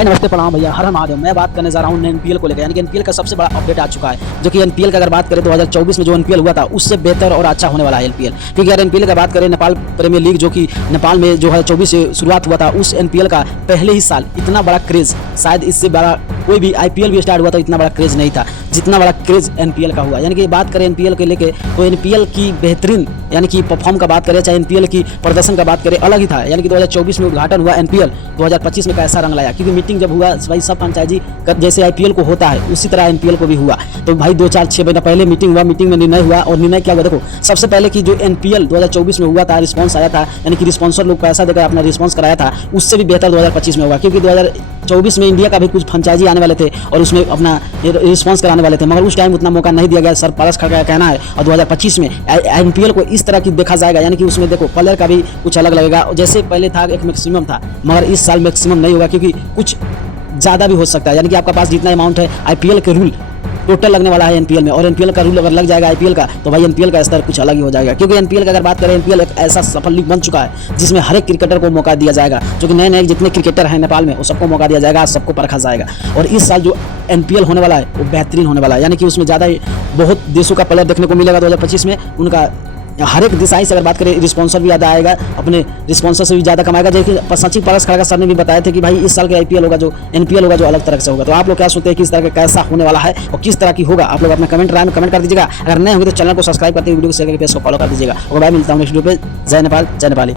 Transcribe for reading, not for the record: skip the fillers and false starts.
हाय नमस्ते प्रणाम भैया, हर हर महादेव। मैं बात करने जा रहा हूँ एनपीएल को लेकर, यानी कि एनपीएल का सबसे बड़ा अपडेट आ चुका है। जो कि एनपीएल का अगर बात करें 2024 में जो एनपीएल हुआ था उससे बेहतर और अच्छा होने वाला है एनपीएल। क्योंकि अगर एनपीएल का बात करें, नेपाल प्रीमियर लीग जो कि नेपाल में जो है 24 से शुरुआत हुआ था, उस एनपीएल का पहले ही साल इतना बड़ा क्रेज शायद इससे बड़ा कोई भी आईपीएल भी स्टार्ट हुआ तो इतना बड़ा क्रेज नहीं था जितना बड़ा क्रेज एनपीएल का हुआ। यानी कि बात करें एनपीएल के लेके तो एनपीएल की बेहतरीन यानी कि परफॉर्म का बात करें, चाहे एनपीएल की प्रदर्शन का बात करें, अलग ही था। यानी कि 2024 में उद्घाटन हुआ एनपीएल, 2025 में कैसा रंग लाया। क्योंकि मीटिंग जब हुआ भाई सब फ्रेंचाइजी जैसे आईपीएल को होता है उसी तरह एनपीएल को भी हुआ। तो भाई 2-4-6 महीना पहले मीटिंग हुआ, मीटिंग में निर्णय हुआ। और निर्णय क्या हुआ देखो, सबसे पहले कि जो एनपीएल 2024 में हुआ था, रिस्पॉन्स आया था, यानी कि रिस्पॉन्सर लोग पैसा देकर अपना रिस्पॉन्स कराया था, उससे भी बेहतर 2025 में होगा। क्योंकि 2024 में इंडिया का भी कुछ फ्रेंचाइजी आने वाले थे और उसमें अपना रिस्पॉन्स कराने वाले थे, मगर उस टाइम उतना मौका नहीं दिया गया, सर पारस खड़का का कहना है। और 2025 में एनपीएल को इस तरह की देखा जाएगा, यानी कि उसमें देखो प्लेयर का भी कुछ अलग लगेगा। जैसे पहले था एक मैक्सिमम था, मगर इस साल मैक्सिमम नहीं होगा, क्योंकि कुछ ज़्यादा भी हो सकता है। यानी कि आपका पास जितना अमाउंट है, आईपीएल के रूल टोटल लगने वाला है एनपीएल में, और एनपीएल का रूल अगर लग जाएगा आईपीएल का तो भाई एनपीएल का स्तर कुछ अलग ही हो जाएगा। क्योंकि एनपीएल का अगर बात करें, एनपीएल एक ऐसा सफल लीग बन चुका है जिसमें हर एक क्रिकेटर को मौका दिया जाएगा। जो कि नए नए जितने क्रिकेटर हैं नेपाल में वो सबको मौका दिया जाएगा, सबको परखा जाएगा। और इस साल जो एनपीएल होने वाला है वो बेहतरीन होने वाला है। यानी कि उसमें ज़्यादा बहुत देशों का प्लेयर देखने को मिलेगा 2025 में। उनका हर एक दिशाई से अगर बात करें, रिस्पॉन्सर भी ज़्यादा आएगा, अपने रिस्पॉन्सर से भी ज़्यादा कमाएगा। जैसे सचिन पारस खड़का सर ने भी बताया थे कि भाई इस साल के आईपीएल होगा, जो एनपीएल होगा, जो अलग तरह से होगा। तो आप लोग क्या सोचते हैं कि इस तरह का कैसा होने वाला है और किस तरह की होगा? आप लोग अपना कमेंट राय में कमेंट कर दीजिएगा। अगर नए होंगे तो चैनल को सब्सक्राइब करते वीडियो को शेयर करके पेज को फॉलो कर दीजिएगा। और भाई मिलता हूँ नेक्स्ट वीडियो पे। जय नेपाल, जय नेपाली।